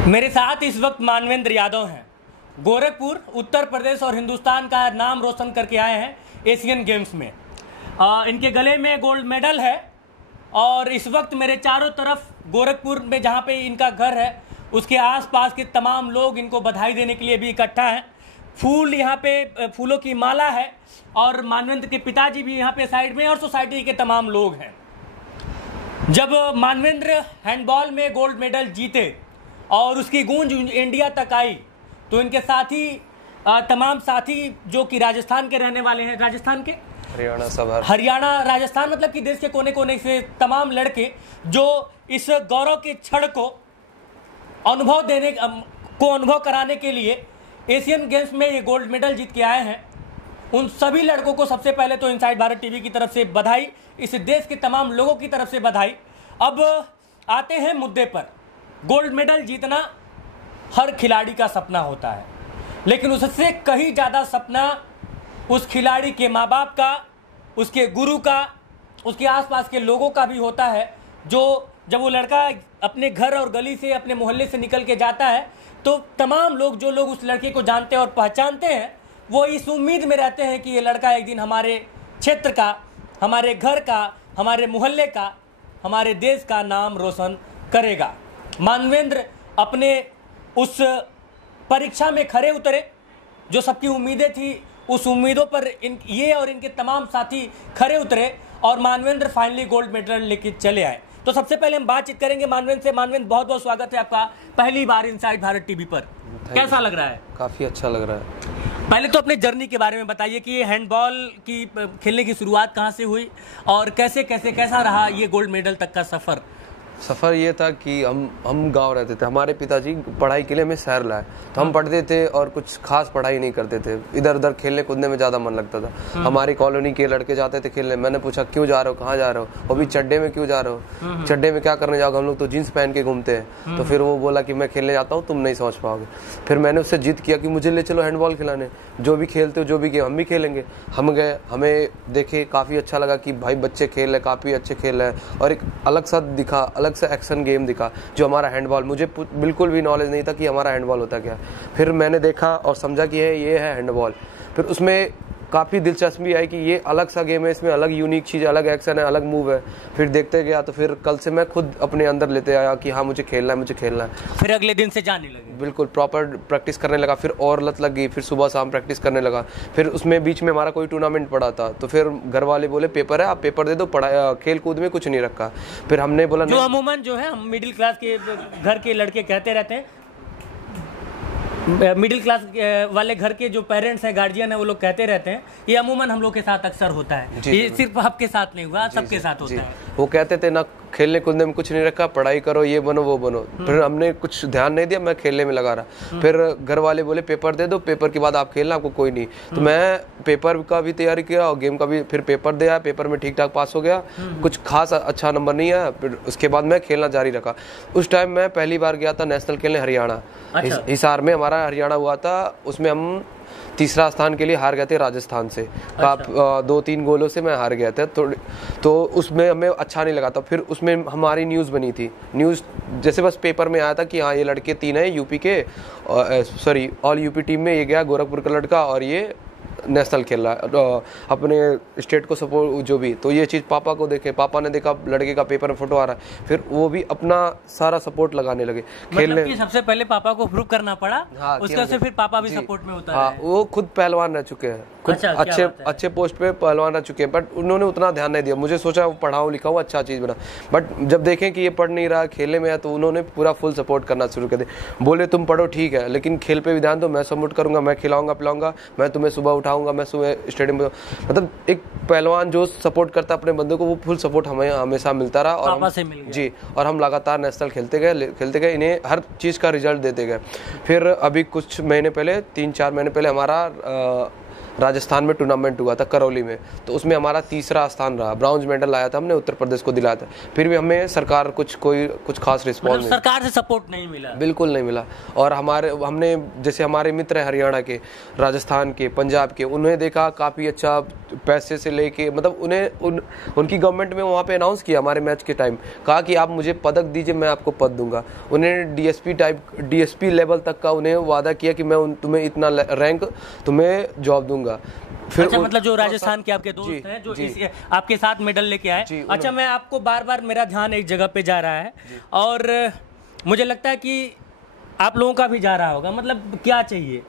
मेरे साथ इस वक्त मानवेंद्र यादव हैं। गोरखपुर उत्तर प्रदेश और हिंदुस्तान का नाम रोशन करके आए हैं एशियन गेम्स में। इनके गले में गोल्ड मेडल है और इस वक्त मेरे चारों तरफ गोरखपुर में जहां पे इनका घर है उसके आसपास के तमाम लोग इनको बधाई देने के लिए भी इकट्ठा हैं। फूल यहाँ पे फूलों की माला है और मानवेंद्र के पिताजी भी यहाँ पे साइड में और सोसाइटी के तमाम लोग हैं। जब मानवेंद्र हैंडबॉल में गोल्ड मेडल जीते और उसकी गूंज इंडिया तक आई तो इनके साथी तमाम साथी जो कि राजस्थान के रहने वाले हैं, राजस्थान के हरियाणा राजस्थान मतलब कि देश के कोने कोने से तमाम लड़के जो इस गौरव के क्षण को अनुभव कराने के लिए एशियन गेम्स में ये गोल्ड मेडल जीत के आए हैं, उन सभी लड़कों को सबसे पहले तो इनसाइड भारत टीवी की तरफ से बधाई, इस देश के तमाम लोगों की तरफ से बधाई। अब आते हैं मुद्दे पर। गोल्ड मेडल जीतना हर खिलाड़ी का सपना होता है, लेकिन उससे कहीं ज़्यादा सपना उस खिलाड़ी के माँ बाप का, उसके गुरु का, उसके आसपास के लोगों का भी होता है। जो जब वो लड़का अपने घर और गली से, अपने मोहल्ले से निकल के जाता है तो तमाम लोग, जो लोग उस लड़के को जानते हैं और पहचानते हैं, वो इस उम्मीद में रहते हैं कि ये लड़का एक दिन हमारे क्षेत्र का, हमारे घर का, हमारे मोहल्ले का, हमारे देश का नाम रोशन करेगा। मानवेंद्र अपने उस परीक्षा में खरे उतरे, जो सबकी उम्मीदें थी उस उम्मीदों पर ये और इनके तमाम साथी खरे उतरे और मानवेंद्र फाइनली गोल्ड मेडल लेके चले आए। तो सबसे पहले हम बातचीत करेंगे मानवेंद्र से। मानवेंद्र, बहुत बहुत स्वागत है आपका पहली बार इनसाइड भारत टीवी पर। कैसा लग रहा है? काफ़ी अच्छा लग रहा है। पहले तो अपने जर्नी के बारे में बताइए कि ये हैंडबॉल की खेलने की शुरुआत कहाँ से हुई और कैसा रहा ये गोल्ड मेडल तक का सफ़र? सफ़र ये था कि हम गांव रहते थे, हमारे पिताजी पढ़ाई के लिए हमें शहर लाए, तो हम पढ़ते थे और कुछ खास पढ़ाई नहीं करते थे, इधर उधर खेलने कूदने में ज़्यादा मन लगता था। हमारी कॉलोनी के लड़के जाते थे खेलने, मैंने पूछा क्यों जा रहे हो, कहाँ जा रहे हो, वो भी चड्डे में क्यों जा रहे हो, चड्डे में क्या करने जाओगे, हम लोग तो जीन्स पहन के घूमते हैं। तो फिर वो बोला कि मैं खेलने जाता हूँ, तुम नहीं समझ पाओगे। फिर मैंने उससे जिद किया कि मुझे ले चलो हैंडबॉल खिलाने, जो भी खेलते हो, जो भी गेम हम भी खेलेंगे। हम गए, हमें देखे काफ़ी अच्छा लगा कि भाई बच्चे खेल रहे, काफ़ी अच्छे खेल रहे हैं और एक अलग सा दिखा, अलग सा एक्शन गेम दिखा जो हमारा हैंडबॉल, मुझे बिल्कुल भी नॉलेज नहीं था कि हमारा हैंडबॉल होता क्या। फिर मैंने देखा और समझा कि ये है हैंडबॉल। फिर उसमें काफ़ी दिलचस्पी आई कि ये अलग सा गेम है, इसमें अलग यूनिक चीज़, अलग एक्शन है, अलग मूव है। फिर देखते गया तो फिर कल से मैं खुद अपने अंदर लेते आया कि हाँ मुझे खेलना है, मुझे खेलना है। फिर अगले दिन से जाने लगे? बिल्कुल प्रॉपर प्रैक्टिस करने लगा, फिर और लत लग गई, फिर सुबह शाम प्रैक्टिस करने लगा। फिर उसमें बीच में हमारा कोई टूर्नामेंट पड़ा था तो फिर घर वाले बोले पेपर है, आप पेपर दे दो, पढ़ाई खेल कूद में कुछ नहीं रखा। फिर हमने बोला जो अमूमन जो है हम मिडिल क्लास के घर के लड़के कहते रहते हैं, मिडिल क्लास वाले घर के जो पेरेंट्स हैं, गार्जियन है, वो लोग कहते रहते हैं, ये अमूमन हम लोग के साथ अक्सर होता है। ये सिर्फ आपके साथ नहीं हुआ, सबके साथ होता है। वो कहते थे ना खेलने कूदने में कुछ नहीं रखा, पढ़ाई करो, ये बनो वो बनो। फिर हमने कुछ ध्यान नहीं दिया, मैं खेलने में लगा रहा। फिर घर वाले बोले पेपर दे दो, पेपर के बाद आप खेलना, आपको कोई नहीं। तो मैं पेपर का भी तैयारी किया और गेम का भी। फिर पेपर दिया, पेपर में ठीक ठाक पास हो गया, कुछ खास अच्छा नंबर नहीं आया। फिर उसके बाद मैं खेलना जारी रखा। उस टाइम मैं पहली बार गया था नेशनल खेलने हरियाणा। हिसार में हमारा हरियाणा हुआ था, उसमें हम तीसरा स्थान के लिए हार गए थे राजस्थान से। 2-3 गोलों से मैं हार गया था। तो उसमें हमें अच्छा नहीं लगा था। फिर उसमें हमारी न्यूज़ बनी थी, न्यूज़ जैसे बस पेपर में आया था कि हाँ ये लड़के 3 हैं यूपी के, सॉरी ऑल यूपी टीम में ये गया, गोरखपुर का लड़का, और ये नेशनल खेल रहा है, अपने स्टेट को सपोर्ट जो भी। तो ये चीज़ पापा को देखे, पापा ने देखा लड़के का पेपर में फोटो आ रहा है, फिर वो भी अपना सारा सपोर्ट लगाने लगे खेलने। मतलब सबसे पहले पापा को प्रूव करना पड़ा। हाँ, उसका से फिर पापा भी सपोर्ट में होता है। हाँ, वो खुद पहलवान रह चुके हैं, कुछ अच्छे पोस्ट पे पहलवान रह चुके हैं, बट उन्होंने उतना ध्यान नहीं दिया। मुझे सोचा वो पढ़ाऊँ लिखाऊँ, अच्छा चीज़ बना, बट जब देखें कि ये पढ़ नहीं रहा, खेलने में है, तो उन्होंने पूरा फुल सपोर्ट करना शुरू कर दिया। बोले तुम पढ़ो ठीक है, लेकिन खेल पे भी ध्यान दो, मैं सपोर्ट करूँगा, मैं खिलाऊंगा पिलाऊंगा, मैं तुम्हें सुबह उठाऊंगा, मैं सुबह स्टेडियम में। मतलब एक पहलवान जो सपोर्ट करता है अपने बंदे को, वो फुल सपोर्ट हमें हमेशा मिलता रहा। और जी, और हम लगातार नेशनल खेलते गए, इन्हें हर चीज़ का रिजल्ट देते गए। फिर अभी कुछ महीने पहले, 3-4 महीने पहले हमारा राजस्थान में टूर्नामेंट हुआ था करौली में, तो उसमें हमारा तीसरा स्थान रहा, ब्रॉन्ज मेडल आया था, हमने उत्तर प्रदेश को दिलाया था। फिर भी हमें सरकार कुछ खास रिस्पॉन्स मतलब सरकार से सपोर्ट नहीं मिला? बिल्कुल नहीं मिला। और हमने जैसे हमारे मित्र हैं हरियाणा के, राजस्थान के, पंजाब के, उन्हें देखा काफ़ी अच्छा पैसे से लेके, मतलब उनकी गवर्नमेंट में वहाँ पे अनाउंस किया हमारे मैच के टाइम, कहा कि आप मुझे पदक दीजिए, मैं आपको पद दूंगा। उन्हें डीएसपी लेवल तक का उन्हें वादा किया कि मैं तुम्हें इतना रैंक, तुम्हें जॉब दूंगा। फिर अच्छा, मतलब जो राजस्थान के आपके दोस्त हैं जो आपके साथ मेडल लेके आए। अच्छा, मैं आपको बार बार मेरा ध्यान एक जगह पे जा रहा है और मुझे लगता है कि आप लोगों का भी जा रहा होगा। मतलब क्या चाहिए,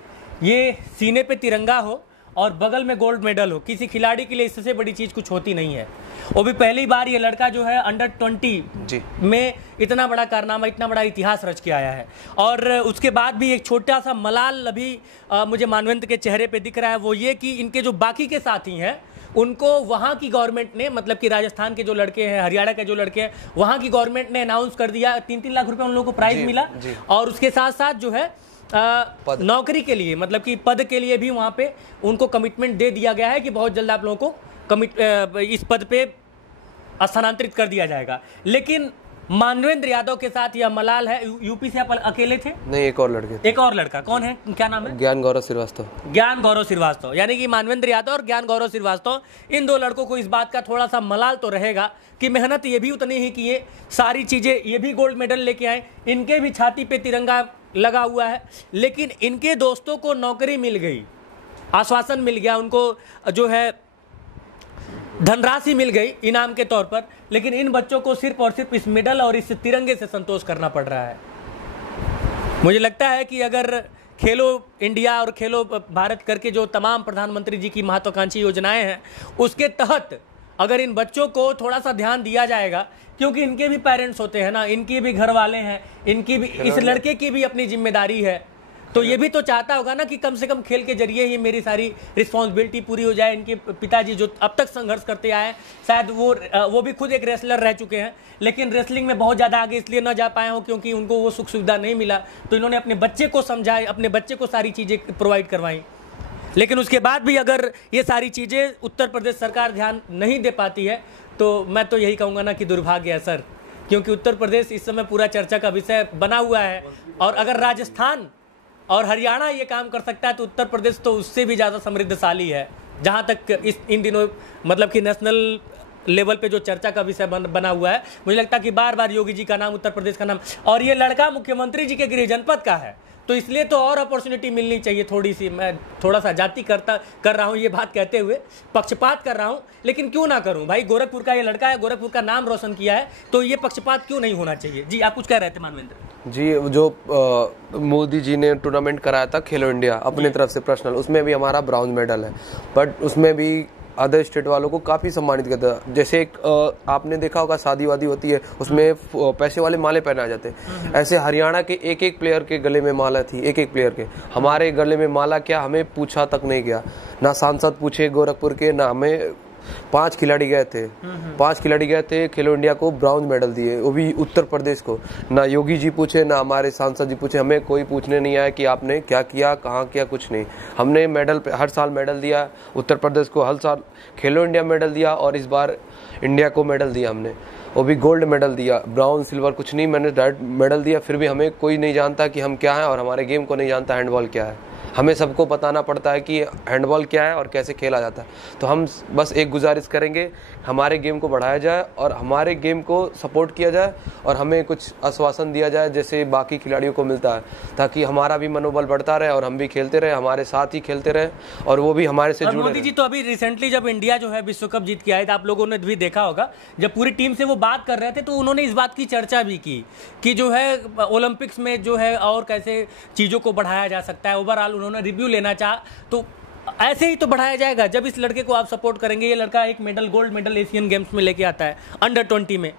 ये सीने पे तिरंगा हो और बगल में गोल्ड मेडल हो, किसी खिलाड़ी के लिए इससे बड़ी चीज़ कुछ होती नहीं है। वो भी पहली बार ये लड़का जो है अंडर-20 में इतना बड़ा कारनामा, इतना बड़ा इतिहास रच के आया है। और उसके बाद भी एक छोटा सा मलाल अभी मुझे मानवेंद्र के चेहरे पे दिख रहा है, वो ये कि इनके जो बाकी के साथी हैं उनको वहाँ की गवर्नमेंट ने, मतलब कि राजस्थान के जो लड़के हैं, हरियाणा के जो लड़के हैं, वहाँ की गवर्नमेंट ने अनाउंस कर दिया 3-3 लाख रुपए उन लोगों को प्राइज मिला। और उसके साथ साथ जो है नौकरी के लिए, मतलब कि पद के लिए भी वहाँ पे उनको कमिटमेंट दे दिया गया है कि बहुत जल्द आप लोगों को इस पद पे स्थानांतरित कर दिया जाएगा। लेकिन मानवेंद्र यादव के साथ यह मलाल है। यूपी से आप अकेले थे? नहीं, एक और लड़के, एक और लड़का। कौन है, क्या नाम है? ज्ञान गौरव श्रीवास्तव। ज्ञान गौरव श्रीवास्तव, यानी कि मानवेंद्र यादव और ज्ञान गौरव श्रीवास्तव, इन दो लड़कों को इस बात का थोड़ा सा मलाल तो रहेगा कि मेहनत ये भी उतनी ही किए, सारी चीज़ें, ये भी गोल्ड मेडल लेके आए, इनके भी छाती पे तिरंगा लगा हुआ है, लेकिन इनके दोस्तों को नौकरी मिल गई, आश्वासन मिल गया, उनको जो है धनराशि मिल गई इनाम के तौर पर, लेकिन इन बच्चों को सिर्फ और सिर्फ इस मेडल और इस तिरंगे से संतोष करना पड़ रहा है। मुझे लगता है कि अगर खेलो इंडिया और खेलो भारत करके जो तमाम प्रधानमंत्री जी की महत्वाकांक्षी योजनाएं हैं, उसके तहत अगर इन बच्चों को थोड़ा सा ध्यान दिया जाएगा, क्योंकि इनके भी पेरेंट्स होते हैं ना, इनके भी घर वाले हैं, इनकी भी, इस लड़के की भी अपनी जिम्मेदारी है, तो ये भी तो चाहता होगा ना कि कम से कम खेल के जरिए ही मेरी सारी रिस्पॉन्सिबिलिटी पूरी हो जाए। इनके पिताजी जो अब तक संघर्ष करते आए, शायद वो भी खुद एक रेसलर रह चुके हैं, लेकिन रेसलिंग में बहुत ज़्यादा आगे इसलिए ना जा पाए हो क्योंकि उनको वो सुख सुविधा नहीं मिला, तो इन्होंने अपने बच्चे को समझाए, अपने बच्चे को सारी चीज़ें प्रोवाइड करवाई। लेकिन उसके बाद भी अगर ये सारी चीज़ें उत्तर प्रदेश सरकार ध्यान नहीं दे पाती है, तो मैं तो यही कहूँगा ना कि दुर्भाग्य है सर, क्योंकि उत्तर प्रदेश इस समय पूरा चर्चा का विषय बना हुआ है। और अगर राजस्थान और हरियाणा ये काम कर सकता है तो उत्तर प्रदेश तो उससे भी ज़्यादा समृद्धशाली है। जहाँ तक इन दिनों मतलब कि नेशनल लेवल पे जो चर्चा का विषय बना हुआ है, मुझे लगता है कि बार बार योगी जी का नाम, उत्तर प्रदेश का नाम, और ये लड़का मुख्यमंत्री जी के गृह जनपद का है, तो इसलिए तो और अपॉर्चुनिटी मिलनी चाहिए थोड़ी सी। मैं थोड़ा सा जाति कर रहा हूँ ये बात कहते हुए, पक्षपात कर रहा हूँ, लेकिन क्यों ना करूँ भाई, गोरखपुर का ये लड़का है, गोरखपुर का नाम रोशन किया है, तो ये पक्षपात क्यों नहीं होना चाहिए। जी आप कुछ कह रहे थे मानवेंद्र जी? जो मोदी जी ने टूर्नामेंट कराया था खेलो इंडिया अपनी तरफ से पर्सनल, उसमें भी हमारा ब्रॉन्ज मेडल है, बट उसमें भी अदर स्टेट वालों को काफ़ी सम्मानित करता है। जैसे एक आपने देखा होगा शादी वादी होती है, उसमें पैसे वाले माले पहनाए जाते हैं, ऐसे हरियाणा के एक एक प्लेयर के गले में माला थी, एक एक प्लेयर के। हमारे गले में माला क्या, हमें पूछा तक नहीं गया, ना सांसद पूछे गोरखपुर के, ना हमें। 5 खिलाड़ी गए थे, 5 खिलाड़ी गए थे खेलो इंडिया को ब्रॉन्ज मेडल दिए, वो भी उत्तर प्रदेश को। ना योगी जी पूछे, ना हमारे सांसद जी पूछे, हमें कोई पूछने नहीं आया कि आपने क्या किया, कहाँ किया, कुछ नहीं। हमने मेडल पे हर साल मेडल दिया, उत्तर प्रदेश को हर साल खेलो इंडिया मेडल दिया, और इस बार इंडिया को मेडल दिया हमने, वो भी गोल्ड मेडल दिया, ब्राउन सिल्वर कुछ नहीं, मैंने डायरेक्ट मेडल दिया। फिर भी हमें कोई नहीं जानता कि हम क्या हैं, और हमारे गेम को नहीं जानता हैंडबॉल क्या है। हमें सबको बताना पड़ता है कि हैंडबॉल क्या है और कैसे खेला जाता है। तो हम बस एक गुजारिश करेंगे, हमारे गेम को बढ़ाया जाए और हमारे गेम को सपोर्ट किया जाए, और हमें कुछ आश्वासन दिया जाए जैसे बाकी खिलाड़ियों को मिलता है, ताकि हमारा भी मनोबल बढ़ता रहे और हम भी खेलते रहे, हमारे साथ ही खेलते रहे, और वो भी हमारे से जुड़े। मोदी जी तो अभी रिसेंटली जब इंडिया जो है विश्व कप जीत के आए थे, आप लोगों ने भी देखा होगा, जब पूरी टीम से वो बात कर रहे थे तो उन्होंने इस बात की चर्चा भी की कि जो है ओलंपिक्स में जो है और कैसे चीज़ों को बढ़ाया जा सकता है। ओवरऑल उन्होंने रिव्यू लेना चाहा, तो ऐसे ही तो बढ़ाया जाएगा जब इस लड़के को आप सपोर्ट करेंगे। ये लड़का एक medal, gold medal Asian games में लेके आता है अंडर-20 में,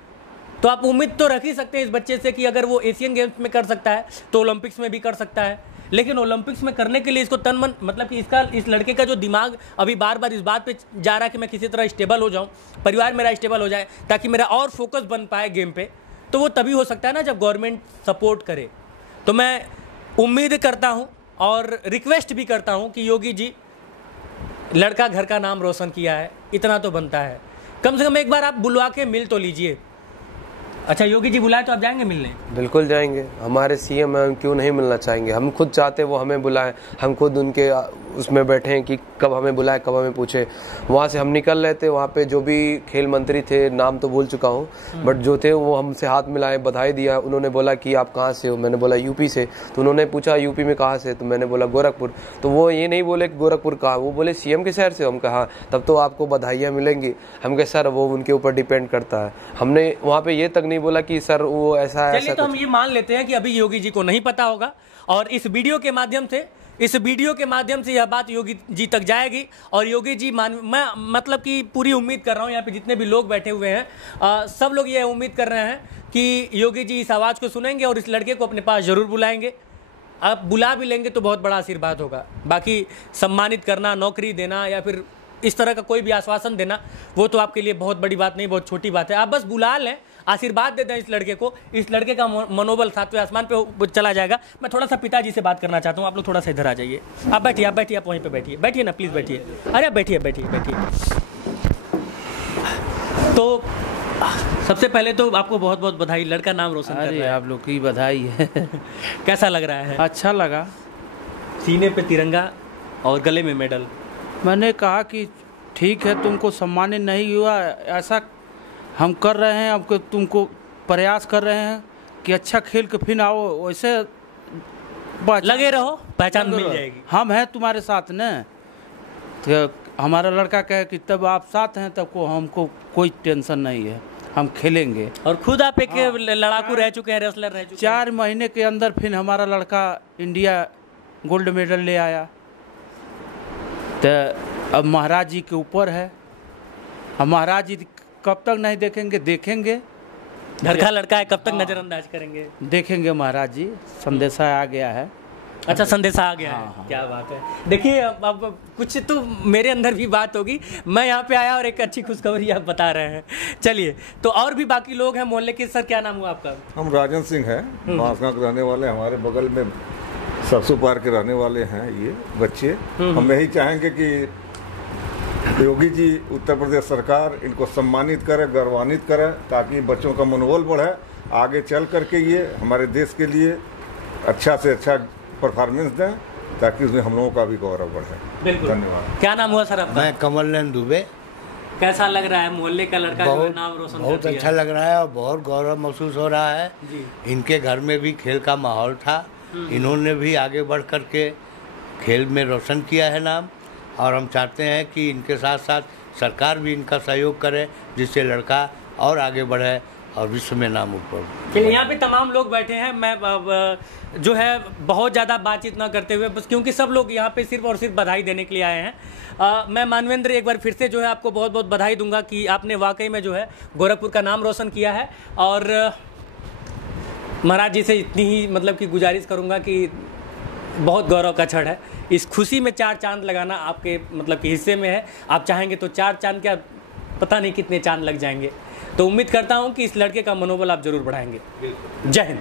तो आप उम्मीद तो रख ही सकते हैं इस बच्चे से कि अगर वो एशियन गेम्स में कर सकता है तो ओलंपिक्स में भी कर सकता है। लेकिन ओलंपिक्स में करने के लिए इसको तन मन, मतलब कि इस लड़के का जो दिमाग अभी बार बार इस बात पे जा रहा है कि मैं किसी तरह स्टेबल हो जाऊँ, परिवार मेरा स्टेबल हो जाए, ताकि मेरा और फोकस बन पाए गेम पे, तो वो तभी हो सकता है ना जब गवर्नमेंट सपोर्ट करे। तो मैं उम्मीद करता हूँ और रिक्वेस्ट भी करता हूँ कि योगी जी लड़का घर का नाम रोशन किया है, इतना तो बनता है। कम से कम एक बार आप बुलवा के मिल तो लीजिए। अच्छा, योगी जी बुलाए तो आप जाएंगे मिलने? बिल्कुल जाएंगे, हमारे सीएम हैं, क्यों नहीं मिलना चाहेंगे। हम खुद चाहते वो हमें बुलाएं, हम खुद उनके उसमें बैठे हैं कि कब हमें बुलाए, कब हमें पूछे। वहाँ से हम निकल रहे थे, वहाँ पे जो भी खेल मंत्री थे, नाम तो भूल चुका हूँ, बट जो थे वो हमसे हाथ मिलाए, बधाई दिया। उन्होंने बोला कि आप कहाँ से हो, मैंने बोला यूपी से। तो उन्होंने पूछा यूपी में कहाँ से, तो मैंने बोला गोरखपुर। तो वो ये नहीं बोले कि गोरखपुर कहाँ, वो बोले सीएम के शहर से। हम कहा तब तो आपको बधाइयाँ मिलेंगी। हम कहे सर वो उनके ऊपर डिपेंड करता है। हमने वहाँ पे ये तक नहीं बोला कि सर वो ऐसा है। चलिए, तो हम ये मान लेते हैं कि अभी योगी जी को नहीं पता होगा, और इस वीडियो के माध्यम से यह बात योगी जी तक जाएगी। और योगी जी मैं मतलब कि पूरी उम्मीद कर रहा हूँ, यहाँ पे जितने भी लोग बैठे हुए हैं सब लोग ये उम्मीद कर रहे हैं कि योगी जी इस आवाज़ को सुनेंगे और इस लड़के को अपने पास जरूर बुलाएंगे। आप बुला भी लेंगे तो बहुत बड़ा आशीर्वाद होगा। बाकी सम्मानित करना, नौकरी देना या फिर इस तरह का कोई भी आश्वासन देना, वो तो आपके लिए बहुत बड़ी बात नहीं, बहुत छोटी बात है। आप बस बुला लें, आशीर्वाद दे दें इस लड़के को। इस लड़के का मनोबल सातवें आसमान पे चला जाएगा। मैं थोड़ा सा पिताजी से बात करना चाहता हूँ, आप लोग थोड़ा सा इधर आ जाइए। आप बैठिए, आप वहीं पे बैठिए ना, प्लीज़ बैठिए। अरे बैठिए। तो सबसे पहले तो आपको बहुत बहुत बधाई, लड़का नाम रोशन कर रहा है। आप लोग की बधाई है। कैसा लग रहा है? अच्छा लगा। सीने पे तिरंगा और गले में मेडल। मैंने कहा कि ठीक है, तुमको सम्मानित नहीं हुआ, ऐसा हम कर रहे हैं, आपको तुमको प्रयास कर रहे हैं कि अच्छा खेल के फिर आओ, वैसे लगे रहो, पहचान मिल जाएगी। हम हैं तुम्हारे साथ न। तो हमारा लड़का कहे कि तब आप साथ हैं, तब को हमको कोई टेंशन नहीं है, हम खेलेंगे। और खुद आप एक लड़ाकू रह चुके हैं, रेसलर रह चुके हैं। 4 महीने के अंदर फिर हमारा लड़का इंडिया गोल्ड मेडल ले आया। तो अब महाराज जी के ऊपर है। हम महाराज जी कब तक नहीं देखेंगे। घर का लड़का है, कब तक नजरअंदाज करेंगे? देखेंगे महाराज जी। संदेशा आ गया है। अच्छा, संदेशा आ गया है। क्या बात है। देखिए, अब कुछ तो मेरे अंदर भी बात होगी। मैं यहाँ पे आया और एक अच्छी खुशखबरी आप बता रहे हैं। चलिए, तो और भी बाकी लोग हैं मोहल्ले के। सर, क्या नाम हुआ आपका? हम राजन सिंह हैं, बांसगांव के रहने वाले। हमारे बगल में सरसों पार के रहने वाले हैं ये बच्चे। हम यही चाहेंगे कि योगी जी, उत्तर प्रदेश सरकार इनको सम्मानित करे, गौरवान्वित करे, ताकि बच्चों का मनोबल बढ़े। आगे चल करके ये हमारे देश के लिए अच्छा से अच्छा परफॉर्मेंस दें, ताकि उसमें हम लोगों का भी गौरव बढ़े। बिल्कुल। धन्यवाद। क्या नाम हुआ सर आपका? मैं कमल नंद दुबे। कैसा लग रहा है मोहल्ले का लड़का जो है नाम रोशन कर दिया? बहुत अच्छा लग रहा है और बहुत गौरव महसूस हो रहा है जी। इनके घर में भी खेल का माहौल था, इन्होंने भी आगे बढ़ कर के खेल में रोशन किया है नाम। और हम चाहते हैं कि इनके साथ साथ सरकार भी इनका सहयोग करे, जिससे लड़का और आगे बढ़े और विश्व में नाम ऊपर। चलिए, यहाँ पे तमाम लोग बैठे हैं। मैं जो है बहुत ज़्यादा बातचीत ना करते हुए, बस क्योंकि सब लोग यहाँ पे सिर्फ और सिर्फ बधाई देने के लिए आए हैं। मैं मानवेंद्र एक बार फिर से जो है आपको बहुत बहुत बधाई दूंगा कि आपने वाकई में जो है गोरखपुर का नाम रोशन किया है। और महाराज जी से इतनी ही मतलब कि गुजारिश करूँगा कि बहुत गौरव का क्षण है। इस खुशी में 4 चांद लगाना आपके मतलब कि हिस्से में है। आप चाहेंगे तो 4 चांद क्या, पता नहीं कितने चांद लग जाएंगे। तो उम्मीद करता हूं कि इस लड़के का मनोबल आप जरूर बढ़ाएंगे। जय हिंद।